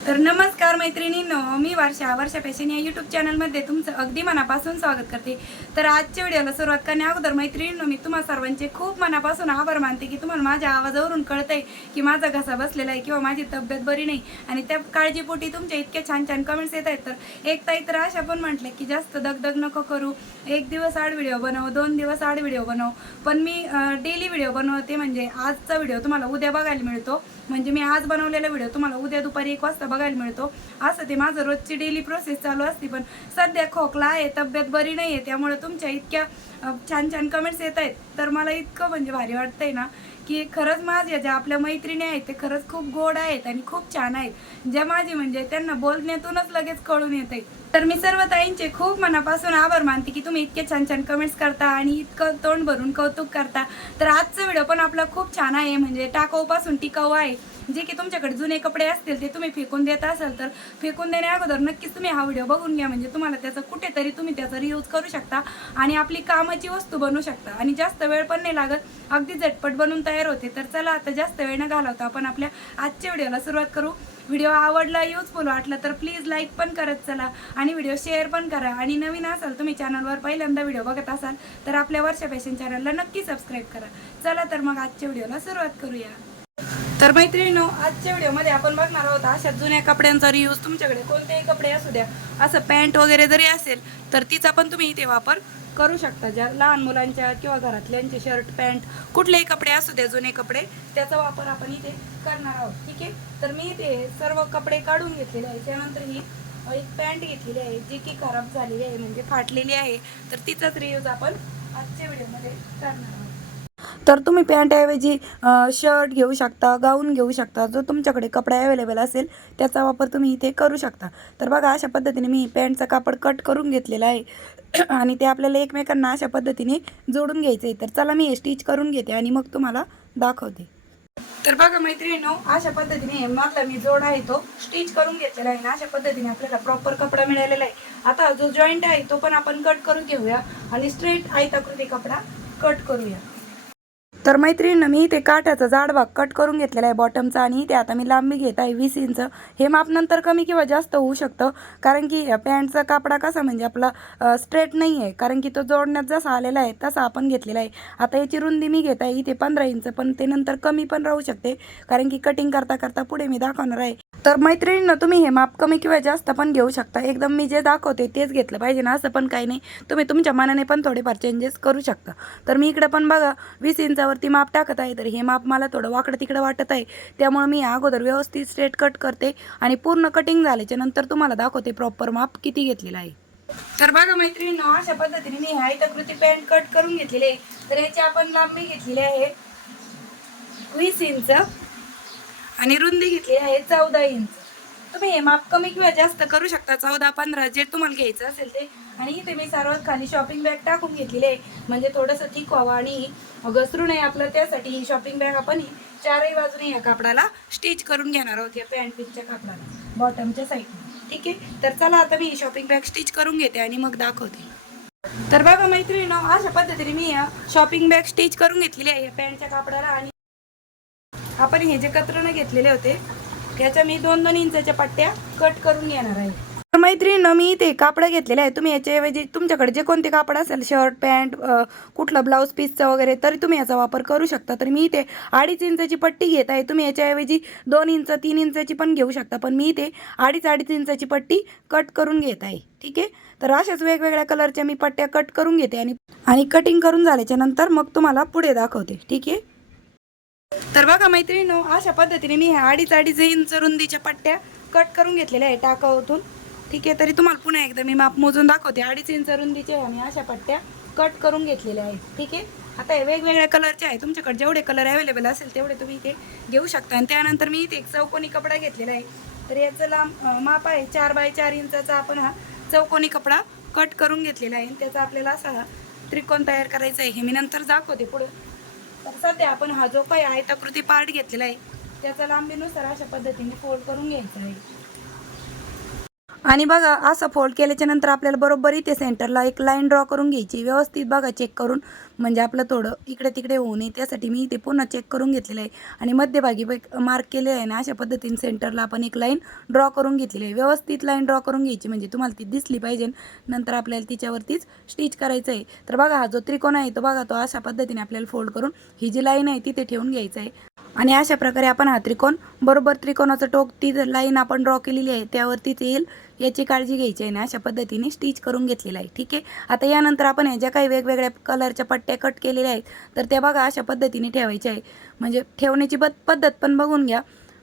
तर नमस्कार मैत्रिणींनो मी वर्षा वर्षा फॅशन या यूट्यूब चॅनलमध्ये तुमचं अगदी मनापासून स्वागत करते. तर आजच्या व्हिडिओला सुरुवात करण्या अगोदर मैत्रिणींनो मी तुम्हा सर्वांचे खूप मनापासून आभार मानते की तुम्हाला माझ्या आवाजावरून कळतंय की माझा घसा बसलेला आहे किंवा माझी तब्येत बरी नाही. आणि त्या काळजीपोटी तुमच्या इतक्या छान छान कमेंट्स येत आहेत. तर एक ताई तर अशा पण म्हटलं की जास्त दगदग नको करू. एक दिवस आड व्हिडिओ बनव दोन दिवस आड व्हिडिओ बनव. पण मी डेली व्हिडिओ बनवते म्हणजे आजचा व्हिडिओ तुम्हाला उद्या बघायला मिळतो. म्हणजे मी आज बनवलेला व्हिडिओ तुम्हाला उद्या दुपारी एक वाजता बघायला मिळतो. असं ते माझं रोजची डेली प्रोसेस चालू असते पण सध्या खोकला आहे तब्येत बरी नाही आहे त्यामुळे तुमच्या इतक्या छान छान कमेंट्स येत आहेत. तर मला इतकं म्हणजे भारी वाटतंय ना की खरंच माझ्या ज्या आपल्या मैत्रिणी आहेत ते खरंच खूप गोड आहेत आणि खूप छान आहेत. ज्या माझी म्हणजे त्यांना बोलण्यातूनच लगेच कळून येते तर मी सर्व ताईंचे खूप मनापासून आभार मानते की तुम्ही इतके छान छान कमेंट्स करता आणि इतकं तोंड भरून कौतुक करता. तर आजचा व्हिडिओ पण आपला खूप छान आहे म्हणजे टाकाऊपासून टिकाऊ आहे. जे की तुमच्याकडे जुने कपडे असतील ते तुम्ही फेकून देत असाल तर फेकून देण्या अगोदर नक्कीच तुम्ही हा व्हिडिओ बघून घ्या. म्हणजे तुम्हाला त्याचं कुठेतरी तुम्ही त्याचा रियूज करू शकता आणि आपली कामाची वस्तू बनवू शकता. आणि जास्त वेळ पण नाही लागत. अगदी झटपट बनवून तयार होते. तर चला आता जास्त वेळ न घालवता आपण आपल्या आजच्या व्हिडिओला सुरुवात करू. व्हिडिओ आवडला युजफुल वाटला तर प्लीज लाईक पण करत चला आणि व्हिडिओ शेअर पण करा. आणि नवीन असाल तुम्ही चॅनलवर पहिल्यांदा व्हिडिओ बघत असाल तर आपल्या वर्षा फॅशन चॅनलला नक्की सबस्क्राईब करा. चला तर मग आजच्या व्हिडिओला सुरुवात करूया. तर मैत्रिणीनो आजच्या व्हिडिओमध्ये आपण बघणार आहोत अशा जुन्या कपड्यांचा रियूज तुमच्याकडे कोणतेही कपडे असू द्या. असं पॅन्ट वगैरे जरी असेल तर तिचा पण तुम्ही इथे वापर करू शकता. ज्या लहान मुलांच्या किंवा घरातल्यांचे शर्ट पॅन्ट कुठलेही कपडे असू द्या जुने कपडे त्याचा वापर आपण इथे करणार आहोत. ठीक आहे? तर मी इथे सर्व कपडे काढून घेतलेले आहे त्यानंतर ही एक पॅन्ट घेतलेली आहे जी की खराब झालेली आहे म्हणजे फाटलेली आहे. तर तिचाच रियूज आपण आजच्या व्हिडिओमध्ये करणार आहोत. तर तुम्ही पॅन्टऐवजी शर्ट घेऊ शकता गाऊन घेऊ शकता जो तुमच्याकडे कपडा अवेलेबल असेल त्याचा वापर तुम्ही इथे करू शकता. तर बघा अशा पद्धतीने मी पॅन्टचं कापड कट करून घेतलेला आहे. आणि ते आपल्याला एकमेकांना अशा पद्धतीने जोडून घ्यायचं आहे. तर चला मी हे स्टिच करून घेते आणि मग तुम्हाला दाखवते. तर बघा मैत्रिणीनो अशा पद्धतीने मधला मी जोड आहे तो स्टिच करून घेतलेला आहे. ना अशा पद्धतीने आपल्याला प्रॉपर कपडा मिळालेला आहे. आता जो जॉईंट आहे तो पण आपण कट करून घेऊया. आणि स्ट्रेट आयताकृती कपडा कट करूया. तर मैत्रिणीनं मी ते काठाचा जाड भाग कट करून घेतलेला आहे बॉटमचा आणि ते आता मी लांबी घेत आहे वीस इंच हे माप नंतर कमी किंवा जास्त होऊ शकतं कारण की पॅन्टचा कापडा कसा म्हणजे आपला स्ट्रेट नाही आहे कारण की तो जोडण्यात जसा आलेला आहे तसा आपण घेतलेला आहे. आता याची रुंदी मी घेत आहे इथे पंधरा इंच पण ते नंतर कमी पण राहू शकते कारण की कटिंग करता करता पुढे मी दाखवणार आहे. तर मैत्रिणीनं तुम्ही हे माप कमी किंवा जास्त पण घेऊ शकता. एकदम मी जे दाखवते तेच घेतलं पाहिजे ना असं पण काही नाही. तुम्ही तुमच्या मनाने पण थोडेफार चेंजेस करू शकता. तर मी इकडे पण बघा वीस इंचावरती माप टाकत आहे तर हे माप मला थोडं वाकडं तिकडं वाटत आहे. त्यामुळे मी अगोदर व्यवस्थित स्ट्रेट कट करते आणि पूर्ण कटिंग झाल्याच्यानंतर तुम्हाला दाखवते प्रॉपर माप किती घेतलेलं आहे. तर बघा मैत्रिणीनं अशा पद्धतीने मी हा आयताकृती पॅन्ट कट करून घेतलेली आहे. तर याची आपण लांबी घेतलेली आहे वीस इंच आणि रुंदी घेतली आहे चौदा इंच. तुम्ही हे माप कमी किंवा जास्त करू शकता. चौदा पंधरा जे तुम्हाला घ्यायचं असेल ते. आणि इथे मी सर्वात खाली शॉपिंग बॅग टाकून घेतलेली आहे. म्हणजे थोडंसं ठीक व्हावं आणि घसरू नये आपलं त्यासाठी ही शॉपिंग बॅग आपण ही चारही बाजूने या कापडाला स्टिच करून घेणार आहोत या पॅन्ट पिनच्या कापडाला बॉटमच्या साईडने ठीक आहे? तर चला आता मी ही शॉपिंग बॅग स्टिच करून घेते आणि मग दाखवते. तर बघा मैत्रिणी अशा पद्धतीने मी या शॉपिंग बॅग स्टिच करून घेतलेली आहे या पॅन्टच्या कापडाला. आणि आपण हे जे कतरनं घेतलेले होते ह्याच्या मी दोन दोन इंचाच्या पट्ट्या कट करून घेणार आहे. तर मैत्रिणीनं मी ते कापड घेतलेले आहे तुम्ही याच्याऐवजी तुमच्याकडे जे कोणते कापड असेल शर्ट पॅन्ट कुठलं ब्लाऊज पीसचं वगैरे तरी तुम्ही याचा वापर करू शकता. तर मी इथे अडीच इंचाची पट्टी घेत आहे. तुम्ही याच्याऐवजी दोन इंच तीन इंचाची पण घेऊ शकता. पण मी इथे अडीच अडीच इंचाची पट्टी कट करून घेत आहे. ठीक आहे? तर अशाच वेगवेगळ्या कलरच्या मी पट्ट्या कट करून घेते आणि आणि कटिंग करून झाल्याच्यानंतर मग तुम्हाला पुढे दाखवते. ठीक आहे? तर बघा मैत्रिणीनो अशा पद्धतीने मी ह्या अडीच अडीच इंच रुंदीच्या पट्ट्या कट करून घेतलेल्या आहे टाकावतून ठीक आहे तरी तुम्हाला पुन्हा एकदा मी माप मोजून दाखवते. अडीच इंच रुंदीचे आणि अशा पट्ट्या कट करून घेतलेल्या आहेत. ठीक आहे आता हे वेगवेगळ्या कलरचे आहे तुमच्याकडे जेवढे कलर अवेलेबल असेल तेवढे तुम्ही इथे घेऊ शकता. आणि त्यानंतर मी इथे एक चौकोनी कपडा घेतलेला आहे. तर याचं लांब माप आहे चार बाय चार इंचाचा आपण हा चौकोनी कपडा कट करून घेतलेला आहे. आणि त्याचा आपल्याला असा हा त्रिकोण तयार करायचा आहे. हे मी नंतर दाखवते पुढं. तर सध्या आपण हा जो काही आयताकृती पार्ट घेतलेला आहे त्याचा लांबीनुसार अशा पद्धतीने फोल्ड करून घ्यायचा आहे. आणि बघा असं फोल्ड केल्याच्यानंतर आपल्याला बरोबर इथे सेंटरला एक लाईन ड्रॉ करून घ्यायची. व्यवस्थित बघा चेक करून. म्हणजे आपलं थोडं इकडे तिकडे होऊ नये त्यासाठी मी इथे पुन्हा चेक करून घेतलेलं आहे. आणि मध्यभागी मार्क केले आहे ना अशा पद्धतीने सेंटरला आपण एक लाईन ड्रॉ करून घेतलेली आहे. व्यवस्थित लाईन ड्रॉ करून घ्यायची म्हणजे तुम्हाला ती दिसली पाहिजे. नंतर आपल्याला तिच्यावरतीच स्टिच करायचं आहे. तर बघा हा जो त्रिकोण आहे तो बघा तो अशा पद्धतीने आपल्याला फोल्ड करून ही जी लाईन आहे तिथे ठेवून घ्यायचं आहे. आणि अशा प्रकारे आपण हा त्रिकोण बरोबर त्रिकोणाचं टोक ती लाईन आपण ड्रॉ केलेली आहे त्यावरतीच येईल याची काळजी घ्यायची आहे ना अशा पद्धतीने स्टिच करून घेतलेलं आहे ठीक आहे? आता यानंतर आपण ह्या ज्या काही वेगवेगळ्या कलरच्या पट्ट्या कट केलेल्या आहेत तर त्या बघा अशा पद्धतीने ठेवायच्या आहे. म्हणजे ठेवण्याची पद्धत पण बघून घ्या.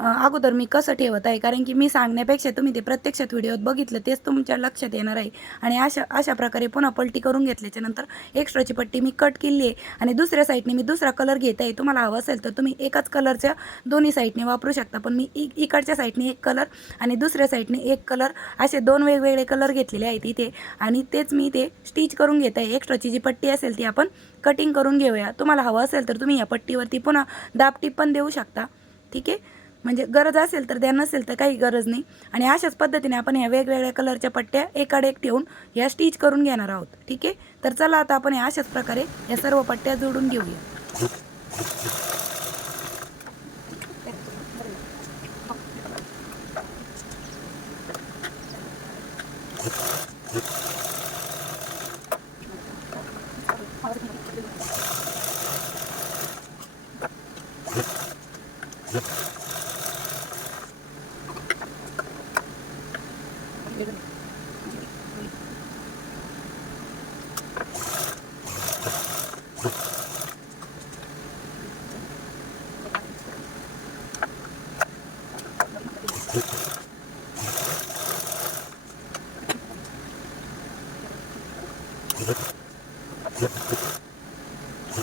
अगोदर मी कसं ठेवत आहे? कारण की मी सांगण्यापेक्षा तुम्ही ते प्रत्यक्षात व्हिडिओत बघितलं तेच तुमच्या लक्षात येणार आहे. आणि अशा अशा प्रकारे पुन्हा पलटी करून घेतल्याच्या नंतर एक्स्ट्राची पट्टी मी कट केली आहे. आणि दुसऱ्या साईडने मी दुसरा कलर घेत आहे. तुम्हाला हवं असेल तर तुम्ही एकाच कलरच्या दोन्ही साईडने वापरू शकता. पण मी इ इकडच्या साईडने एक कलर आणि दुसऱ्या साईडने एक कलर असे दोन वेगवेगळे कलर घेतलेले आहेत इथे. आणि तेच मी ते स्टिच करून घेत आहे. एक्स्ट्राची जी पट्टी असेल ती आपण कटिंग करून घेऊया. तुम्हाला हवं असेल तर तुम्ही या पट्टीवरती पुन्हा दाबटीप पण देऊ शकता. ठीक आहे? म्हणजे गरज असेल तर द्या नसेल तर काही गरज नाही. आणि अशाच पद्धतीने आपण ह्या वेगवेगळ्या कलरच्या पट्ट्या एकाड एक ठेवून ह्या स्टिच करून घेणार आहोत. ठीक आहे? तर चला आता आपण ह्या अशाच प्रकारे या सर्व पट्ट्या जोडून घेऊया.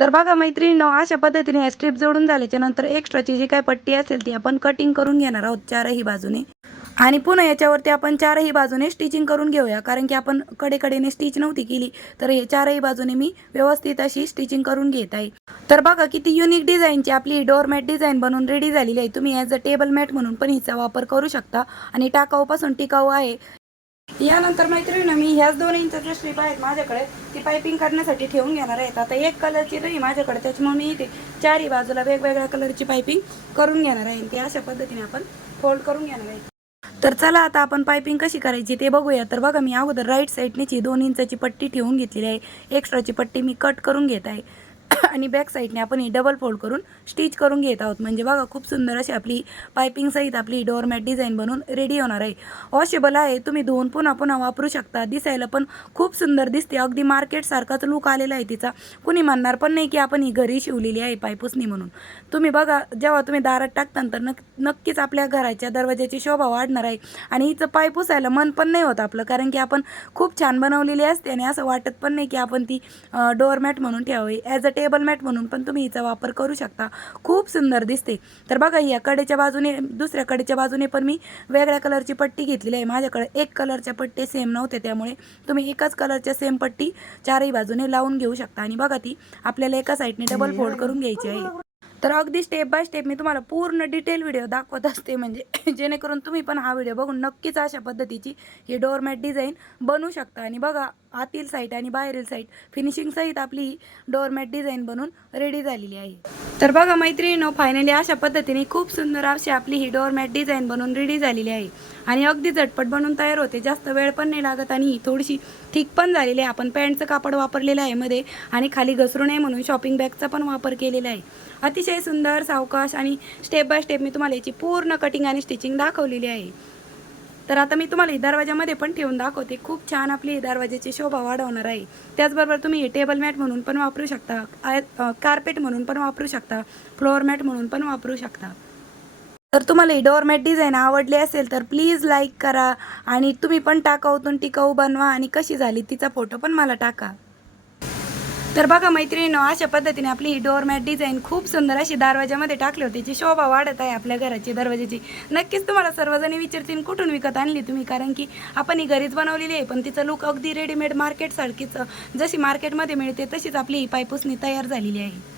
तर बघा मैत्रिणींनो अशा पद्धतीने या स्ट्रीप जोडून झाल्याच्यानंतर एक्स्ट्राची जी काय पट्टी असेल ती आपण कटिंग करून घेणार आहोत चारही बाजूने. आणि पुन्हा याच्यावरती आपण चारही बाजूने स्टिचिंग करून घेऊया कारण की आपण कडेकडेने स्टिच नव्हती केली तर हे चारही बाजूने मी व्यवस्थित अशी स्टिचिंग करून घेत आहे. तर बघा किती युनिक डिझाईनची आपली डोअरमॅट डिझाईन बनवून रेडी झालेली आहे. तुम्ही ॲज अ टेबल मॅट म्हणून पण हिचा वापर करू शकता. आणि टाकाऊपासून टिकाऊ आहे. यानंतर मैत्रिणी मी ह्याच दोन इंचच्या स्ट्रीप आहेत माझ्याकडे ती पायपिंग करण्यासाठी ठेवून घेणार आहेत आता एक कलरची नाही माझ्याकडे त्याच्यामुळे मी इथे चारही बाजूला वेगवेगळ्या कलरची पायपिंग करून घेणार आहे. ती अशा पद्धतीने आपण फोल्ड करून घेणार आहे. तर चला आता आपण पायपिंग कशी करायची ते बघूया. तर बघा मी अगोदर राईट साईडनेची दोन इंचाची पट्टी ठेवून घेतलेली आहे. एक्स्ट्राची पट्टी मी कट करून घेत आहे. आणि बॅक साईडने आपण ही डबल फोल्ड करून स्टिच करून घेत आहोत. म्हणजे बघा खूप सुंदर अशी आपली पायपिंग सहित आपली डोअरमॅट डिझाईन बनवून रेडी होणार आहे. वॉशेबल आहे तुम्ही धुवून पुन्हा पुन्हा वापरू शकता. दिसायला पण खूप सुंदर दिसते. अगदी मार्केटसारखाच लुक आलेला आहे तिचा. कुणी म्हणणार पण नाही की आपण ही घरी शिवलेली आहे पायपुसणी म्हणून. तुम्ही बघा जेव्हा तुम्ही दारात टाकता तर नक नक्कीच आपल्या घराच्या दरवाजाची शोभा वाढणार आहे. आणि हिचं पाय पुसायला मन पण नाही होत आपलं कारण की आपण खूप छान बनवलेली असते आणि असं वाटत पण नाही की आपण ती डोअरमॅट म्हणून ठेवावी. ॲज अ टेबल मॅट म्हणून पण तुम्ही हिचा वापर करू शकता. खूप सुंदर दिसते. तर बघा या कडेच्या बाजूने दुसऱ्या कडेच्या बाजूने पण मी वेगळ्या कलरची पट्टी घेतलेली आहे. माझ्याकडे एक कलरच्या पट्टी सेम नव्हते त्यामुळे तुम्ही एकाच कलरच्या सेम पट्टी चारही बाजूने लावून घेऊ शकता. आणि बघा ती आपल्याला एका साईडने डबल फोल्ड करून घ्यायची आहे. तर अगदी स्टेप बाय स्टेप मी तुम्हाला पूर्ण डिटेल व्हिडिओ दाखवत असते. म्हणजे जेणेकरून तुम्ही पण हा व्हिडिओ बघून नक्कीच अशा पद्धतीची ही डोअरमॅट डिझाईन बनवू शकता. आणि बघा आतील साईट आणि बाहेरील साईट फिनिशिंग सहित आपली ही डोअरमॅट डिझाईन बनून रेडी झालेली आहे. तर बघा मैत्रिणीनो फायनली अशा पद्धतीने खूप सुंदर अशी आपली ही डोअरमॅट डिझाईन बनवून रेडी झालेली आहे. आणि अगदी झटपट बनून तयार होते. जास्त वेळ पण नाही लागत आणि ही थोडीशी थिक पण झालेली आहे. आपण पॅन्टचं कापड वापरलेलं आहे मध्ये आणि खाली घसरू नये म्हणून शॉपिंग बॅगचा पण वापर केलेला आहे. अतिशय सुंदर सावकाश आणि स्टेप बाय स्टेप मी तुम्हाला याची पूर्ण कटिंग आणि स्टिचिंग दाखवलेली आहे. तर आता मी तुम्हाला ही दरवाजामध्ये पण ठेवून दाखवते. खूप छान आपली ही दरवाजाची शोभा वाढवणार आहे. त्याचबरोबर तुम्ही हे टेबल मॅट म्हणून पण वापरू शकता. कार्पेट म्हणून पण वापरू शकता. फ्लोअर मॅट म्हणून पण वापरू शकता. तर तुम्हाला ही डोअरमॅट डिझाईन आवडली असेल तर प्लीज लाईक करा आणि तुम्ही पण टाकाऊतून टिकाऊ बनवा आणि कशी झाली तिचा फोटो पण मला टाका. तर बघा मैत्रिणीनो अशा पद्धतीने आपली ही डोअरमॅट डिझाईन खूप सुंदर अशी दरवाजामध्ये टाकली होती जी शोभा वाढत आहे आपल्या घराची दरवाजाची नक्कीच तुम्हाला सर्वजणी विचारतील कुठून विकत आणली तुम्ही? कारण की आपण ही घरीच बनवलेली आहे पण तिचं लुक अगदी रेडीमेड मार्केटसारखीच जशी मार्केटमध्ये मिळते तशीच आपली ही पायपुसणी तयार झालेली आहे.